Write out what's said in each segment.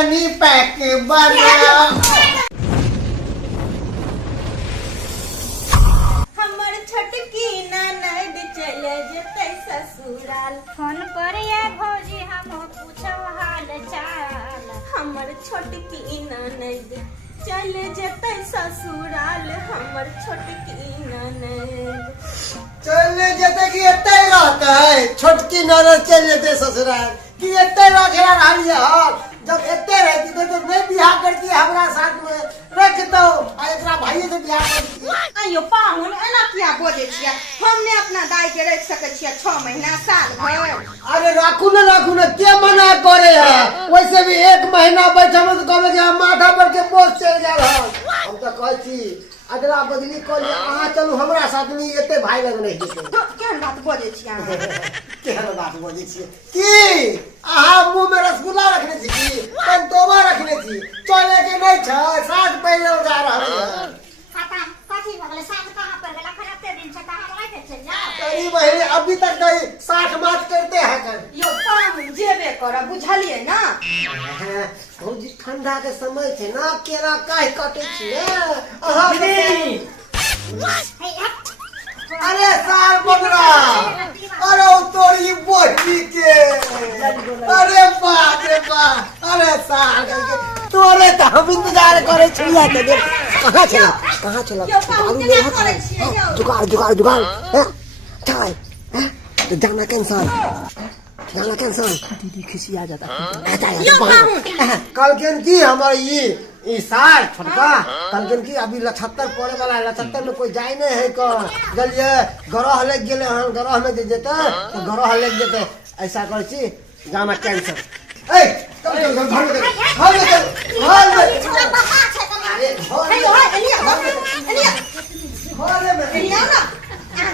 तनी पैक बना। हमर छोटकी ननद चले जते ससुराल, फोन पर ये भौजी हम पूछो हाल चाल। हमर छोटकी ननद चले जते ससुराल, हमर छोटकी ननद चले जते कि एते रहता है। छोटकी ननद चल जते ससुराल कि एते रखेला रहलिए हाल। जब एते रहती तो नहीं बियाह करती हमरा साथ में रख दो आ एकरा भाई से बियाह करती। अयो पाहुन एना किया बोले छिया? हमने अपना दाई के रख सके छिया 6 महीना साल भर। अरे राखू न के मना करे है। वैसे भी 1 महीना बैठे में तो कहबे कि हम माथा पर के बोझ चल जा रहा। हम तो कहै छी अदला बदली कर ले, अहाँ चलू हमरा साथ में एते भाई लग नहीं जेते। तो केहन बात बोले छिया? केहन बात बोले छिए की? अहाँ मुंह में रसगुल्ला रखने छी की पंतोबा रखने छी? चले के नहीं छ साथ पहले जा रहा है। खाता कथी भगले साथ कहां पर गेला? खराते दिन से कहां रहे थे चल जा। तेरी बहन अभी तक नहीं 60 मात करते हैं कर। यो पाहुन जेबे कर बुझलिए ना। भौजी ठंडा के समय छे ना, केरा काहे कटे छिए? अहाँ अरे सार बगरा, अरे तोरी बोटी के, अरे बाप रे बाप, अरे सार के तोरे तो हम इंतजार करे छिया के देख कहां चला जुगाड़ हैं चाय तो जाना कैंसल दीदी खिसी आ जाता। कल के की हमर ई सार छोटका कल के की अभी 75 पड़े वाला है। 75 में कोई जाए नहीं है को गलिए गरह लग गेले हन, गरह में दे देते तो गरह लग जेते। ऐसा कर छी जाना कैंसल। ए कम घर में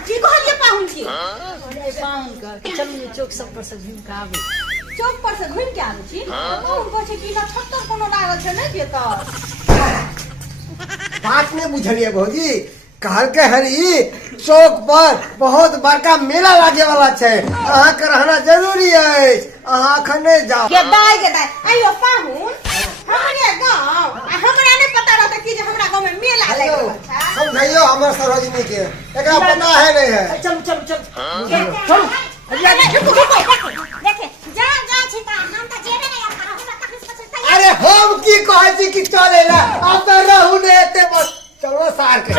की कहलिए पाहुन की? अरे पाहुन का चलिए चौक सब पर से घूम के आबे। चौक पर से घूम के आबै छी। पाहुन कहै छै कि 76 कोनो लागल छै नहीं देता। बात नहीं बुझलिए भौजी। कहल के हरी चौक पर बहुत बड़का मेला लागे वाला छे, अहाँ के रहना जरूरी है। अहाँ खने जाओ के दाई अयो पाहुन हमरे गांव हमरा नहीं पता रहता कि जे हमरा गांव में मेला लागल छै। समझाइयो हमर सरोजनी के, एकरा पता है नहीं है। चल देखे जा छी त हम त जेबे नहीं कर हम तक। अरे हम की कहै छी कि चले ला अब तो रहू ने एते बस चलो सार के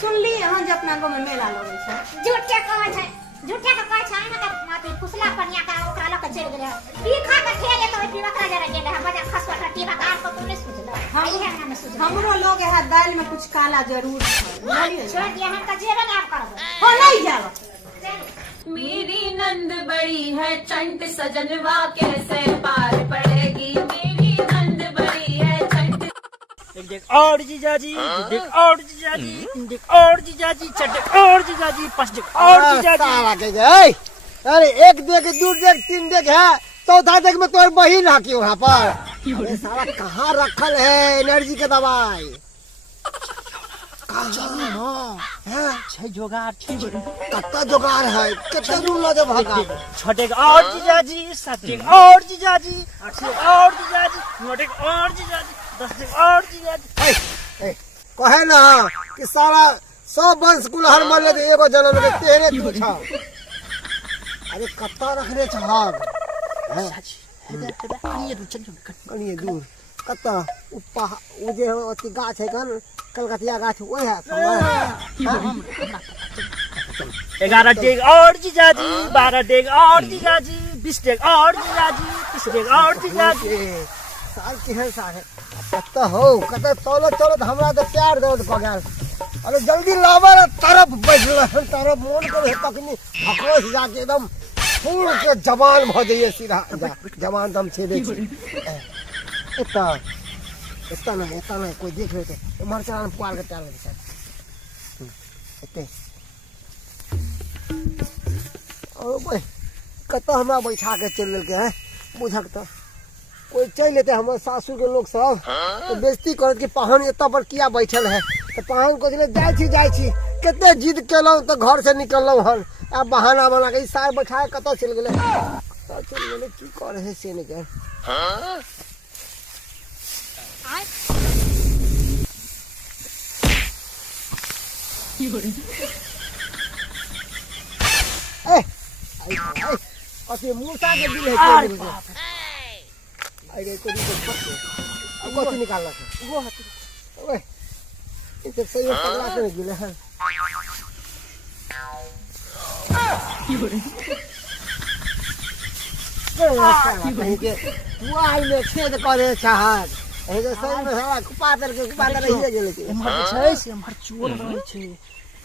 सुन ली हम जे अपना गांव में मेला लगे छै। झूठे कहै छै ना त माटी फुसला पनिया का ओकरा ल के चल गेले ई खा के खेले तो पीवा का जरा गेले हम बजा खसवा टटीवा का को तो नहीं सुझला। हम इहे ना में सुझ हमरो लोग है दाल में कुछ काला जरूर है। छोड़ दिया हम का जेबे ना करब हो नहीं जाओ। मेरी नंद बड़ी है चंट सजनवा कैसे पार पड़ेगी। मेरी नंद बड़ी है चंट। देख और जीजाजी, देख और जीजाजी, देख और जीजाजी, चट और जीजाजी, पांच देख और जीजाजी। सारा के गए। अरे एक देख दो देख 3 देख है, चौथा देख में तोर बहिन हाकी वहां पर। अरे साला कहाँ रखल है एनर्जी के दवाई? छह जोगाड़ कत्ता जुगाड़ है कितना दूर लगे भागा। छोटे और जीजाजी, सात और जीजाजी, 8 और जीजाजी, 9 और जीजाजी, 10 और जीजाजी। कहे ना कि सारा सब वंश कुलहर मरले तो एगो जन्म ले तेरे तू छा। अरे कत्ता रखने छाग कनिए दूर कत्ता उपा उ जे ओती गाछ है कन कलकतिया गाछ ओए है 11 डेग और जीजाजी, 12 डेग और जीजाजी, 20 डेग और जीजाजी, 30 डेग और जीजाजी। साल केहन साल है कत्ता हो कत्ता चलो हमरा तो प्यार दर्द क गेल। अरे जल्दी लावर तरफ बैठल तरफ मोन करे तखनी भकोस जाके एकदम फूल के जवान भ जाइए सीधा जवान दम छेदे छी। इतना नहीं कोई देख रहे थे मर चला पुआर के टाल के इतने ओ भाई कत्ता हमरा बैठा के चल के है बुझक तो कोई चल लेते हमारे सासू के लोग सब तो बेइज्जती करत कि पाहुन इतना पर किया बैठल है तो पाहुन को दिले जाय छी कितने जिद केलौ तो घर से निकललौ हन अब बहाना बना के सार बैठाए कत चल गेले की करे है से ने के अरे मूसा के दिल है के अरे कोई अब कथी निकालना है वो हाथ ओए इधर से ये पगला के गिले हैं कहीं के वाल में छेद करे चाहत एजे सही में हवा कुपातर रही गेले के हमर छै से हमर चोर रहै छै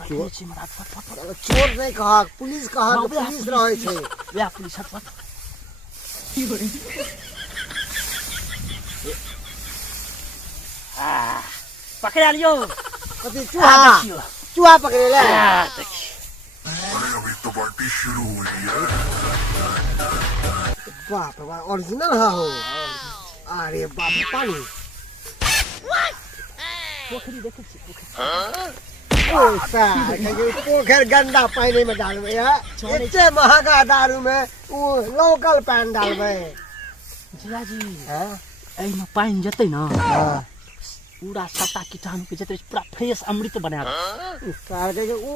चोर छै हमरा फट चोर नहीं कहा पुलिस कहा पुलिस रहे छै वे पुलिस फट पकड़ा लियो कथी चूहा पकड़े ले अभी तो पार्टी शुरू हुई है। बाप रे ओरिजिनल है हो अरे बाप पानी पोखरी देखे छी पोखरी ओ साला पोखर गंदा पानी में डालबे इतने महंगा दारू में वो लोकल पानी डालबे जिया जी हां एहि में पानी जतै ना हां पूरा सबटा कीटाणु के जतै पूरा फ्रेश अमृत बना दे सार के वो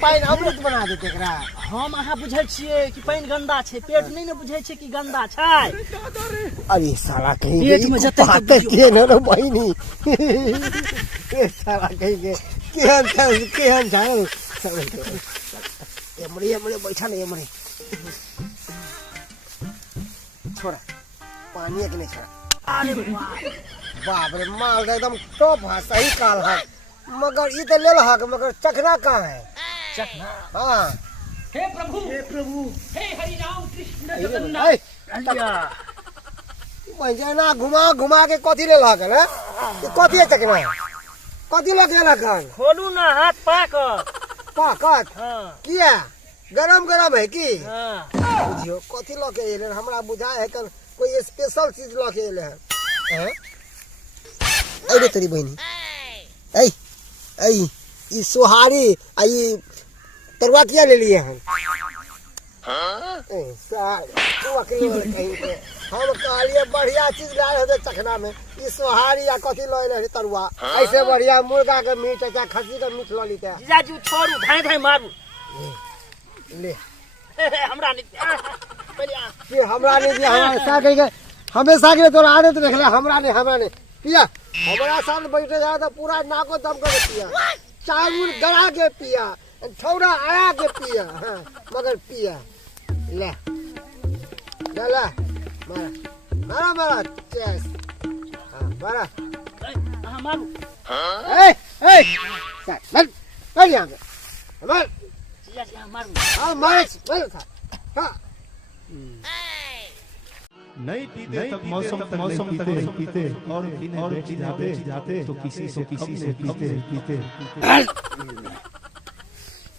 पानी अमृत बना देते एकरा हम अहाँ बुझै छियै कि पानी गंदा छै पेट नहीं ने बुझै छै कि गंदा छै अरे साला कहीं पेट में जतै बात के न रे बहिनी ए साला कहीं के केहन जाए एमरे बैठा नहीं एमरे छोड़ा पानी एक नहीं छोड़ा अरे बाप रे माल एकदम टॉप है सही काल है मगर ये तो ले लहा मगर चखना कहाँ है चखना हाँ हे प्रभु हे हरि राम कृष्ण जगन्नाथ अल्लाह ना घुमा के कथी ले लहा कर कथी चखना है कथी लगे लखन खोलू ना हाथ पाकत हां किया गरम है की हां बुझियो कथी लगे एले हमरा बुझाय है कर कोई स्पेशल चीज लगे एले है हैं अरे तेरी बहनी ई सोहारी आई तरवा किया ले लिए हम हम कहलिए बढ़िया चीज लाए होते चखना में ई सोहारी या कथी लए रहे तरुआ ऐसे बढ़िया मुर्गा के मीट या खस्सी के मीट ल लीते जीजा जी छोड़ू धाय मारू ले हमरा नहीं पहले कि हमरा नहीं दिया हमेशा कह के हमेशा के तोरा आदत देख ले हमरा नहीं पिया हमारा साथ बैठे जा तो पूरा नाको दम कर पिया चावल गड़ा के पिया ठौरा आया के पिया हाँ, मगर पिया ले मारा चेस हाँ मारा हां मारू चल यहाँ पे हमार जीजा जी मारू हाँ मारे हाँ नहीं पीते तब मौसम तक नहीं पीते और पीने जाते तो किसी से पीते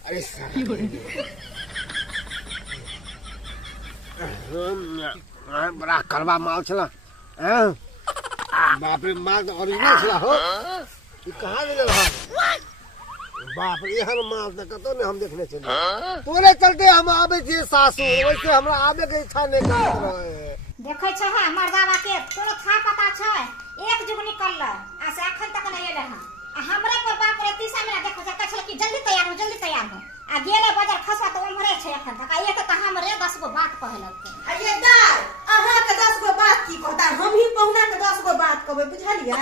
अरे बड़ा कड़वा माल चला बाप रे माल तो ओरिजिनल चला हो ये कहाँ मिले रहा बाप रे हर माल तो कतो ने हम देखने चले तोरे चलते हम आवे थे सासू वैसे हमरा आवे के इच्छा नहीं करत रहे देखे छ है मर्दावा के तोरो था पता छ एक जुग निकल आ से अखन तक नहीं एले हां हमरे पर बाप रे तीसा में देखो छ कछल की जल्दी तैयार हो आ गेले बाजार खसा तो हमरे छ अखन तक आ एक त हमरे 10 गो बात कहलक अये दाय अहा के 10 गो बात की कहता हम ही पहुना के 10 गो बात कहबे बुझलिए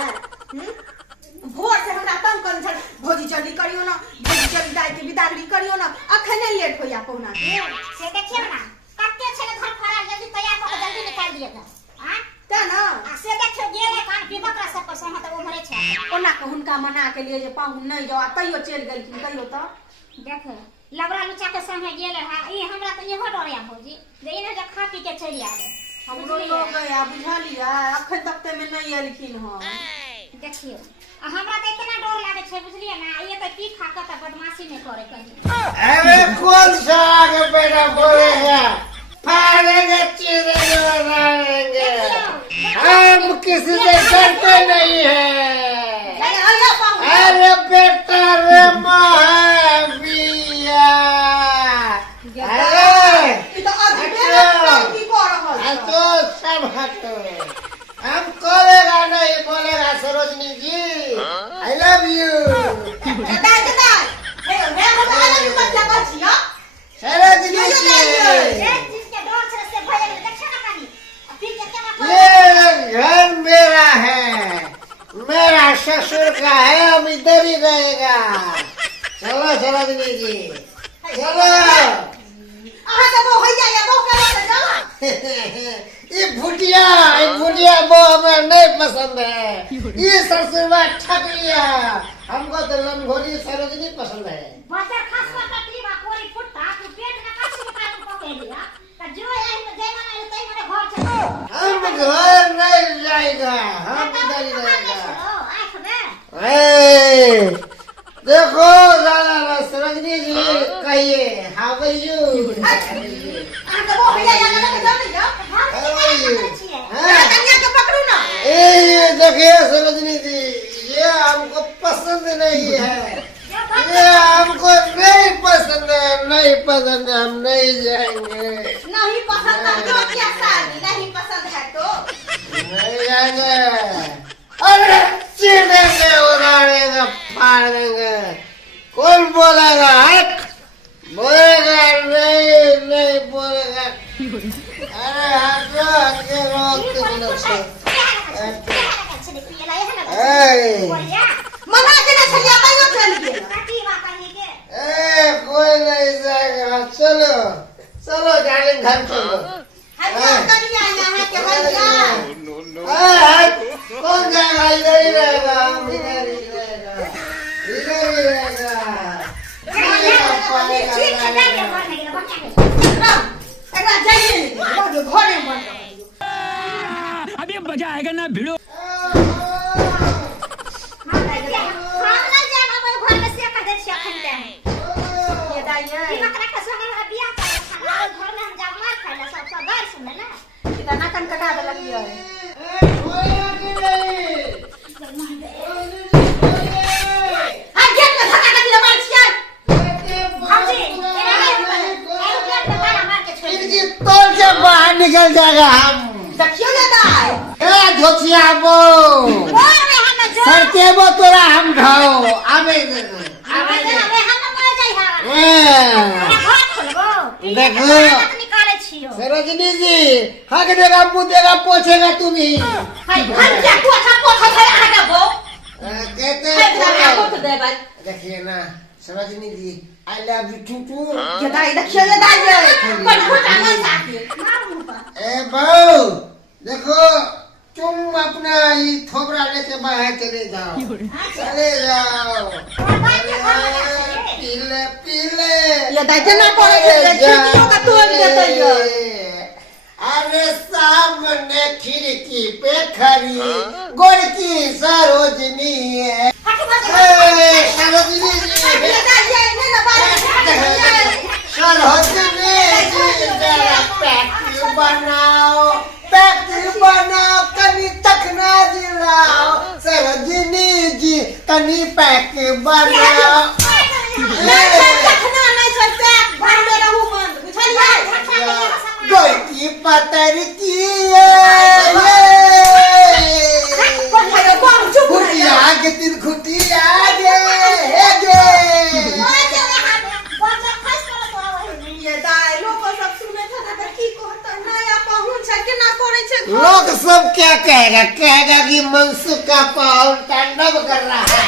भोर से हमरा तंग कर छ भौजी जल्दी करियो ना भौजी जल्दी दाई के विदागरी करियो ना अखन नहीं लेट होया पहुना से देखियो ना कत्ते छले घर फरा जल्दी तैयार कर जल्दी निकाल दिएगा हां त ना से देखियो गेले कान पिबकरा सब पर सम त हमरे छ ओना को हुनका मना के लिए जे पाहुन नहीं जाओ तइयो चल गेलखिन कहियो त देख लबरा लुचा के संगे गेले हां ई हमरा त इहो डरया भौजी जे इने जे खा पी के चली आवे हमरो लोग गया बुझलिए अखन तक ते में नहीं एलखिन हां देखियो हमरा त इतना डर लागे छै बुझलिए ना ये त की खा के त बदमाशी नहीं करे कहीं अरे कौन सा आगे बेटा बोलेगा फाड़ेंगे चीरेंगे बनाएंगे किसी से डरते नहीं है। अरे आया पाहुन अरे बेटा रे महावीरा, अरे ई तो आज बेरा की कर रहल हटो सब हटो, हम करेगा नहीं बोलेगा सरोजनी जी, आई लव यू दाई हे मैं बोला नहीं मत लगा छिया सरोजनी जी। जिसके डोर से भय देखा ना कानी फिर क्या ये घर मेरा है, मेरा ससुर का है, हम इधर ही रहेगा। चलो सरोजनी जी चलो। आहा तो वो होइया या वो करे तो जा ये भुटिया वो हमें नहीं पसंद है, ये ससुर ठग लिया हमको, तो लंगोली सरोजनी पसंद है। बच्चा खास का तकलीफ कोरी फुटता तू पेट में काची का तू पकड़ लिया तो जो यही में देना नहीं तई मेरे घर चलो हम घर नहीं जाएगा, हम इधर ही रहेगा। आंख में देखो सरोजनी जी कहिए हाउ आर यू, आहा तो वो होइया या ना जा नहीं जा कन्या के पकड़ू ना ये देखिए सरोजनी जी, ये हमको पसंद नहीं है, ये हमको नहीं पसंद है, नहीं पसंद है, हम नहीं जाएंगे, नहीं पसंद है तो क्या शादी नहीं पसंद है तो नहीं जाएंगे। अरे चीर देंगे, उड़ाड़ेगा, फाड़ देंगे, कौन बोलेगा? हट बोलेगा नहीं बोलेगा। अरे हटो हटके रोक तुम लोग से। मना के ना छलिया कहियो चल गेल कोई नहीं जाएगा, चलो चलो डार्लिंग घर चलो। हटिया कन्या यहाँ के भैया कौन जाएगा? इधर ही रहेगा, हम इधर ही रहेगा, इधर ही रहेगा। एकरा जाइए नहीं घरे में बन अभी मजा आएगा ना भिड़ो। ये दाइया इतना कनकटा दे लगी है हां गेट में धक्का लगी मार छिया तोड़ के बाहर निकल जाएगा हम। देखियो ना दाई धोचिया वो सरते वो तोरा हम ढाओ आवे देखो सरोजनी जी हक देगा मुँह देगा पोछेगा तुम ही कहते देखिए ना सरोजनी जी आई लव यू टू ए बहू देखो तुम अपना ये थोबरा लेके बाहर चले जाओ, चले जाओ, पीले पीले अरे सामने खिड़की पे खड़ी गोरकी सरोजनी है। सरोजनी जी सरोजनी जी जरा पैक बनाओ कनी तक ना जिलाओ, सरोजनी जी कनी पैक बनाओ। गोरकी पतर की आगे तीन खुटी आगे लोग सब क्या कहेगा? कहेगा कि मनसुख का पाहुन तांडव कर रहा है।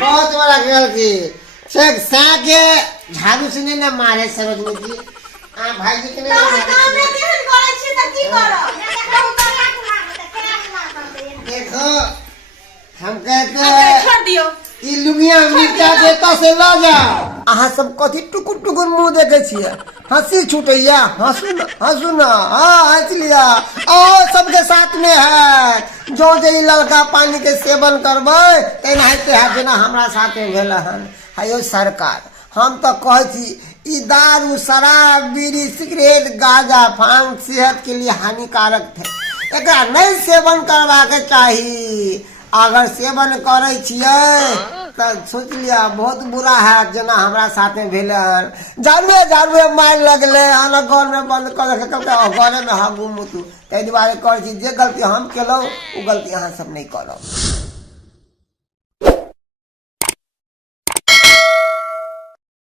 बहुत बड़ा गलती झाड़ू से नहीं ना मारे सरोजनी जी। भाई जी के देखो हम कहते हैं छोड़ दियो ई लुंगिया मिर्चा देता से ला जाओ। अहाँ सब कथी टुकुर टुकुर मुँह देखे छियै? हंसी छूटैया, हंसू ना, हाँ हंस लिया। और सबके साथ में है जो जे ललका पानी के सेवन करबै तेनाहिते है जेना हमरा साथे भेल हन। हायो सरकार हम तो कहे थी ई दारू शराब बीड़ी सिगरेट गांजा भांग सेहत के लिए हानिकारक थे, एकरा नहीं सेवन करवा के चाहिए। अगर सेवन करे छियै तो सोच लिया बहुत बुरा है, जना हमरा साथ में भेल जानुए मार लगले घर में बंद कर घरे में हगू मुतू। ताहि दुआरे कहै छी जे गलती हम केलहुँ ओ गलती अहाँ सब नहीं करब।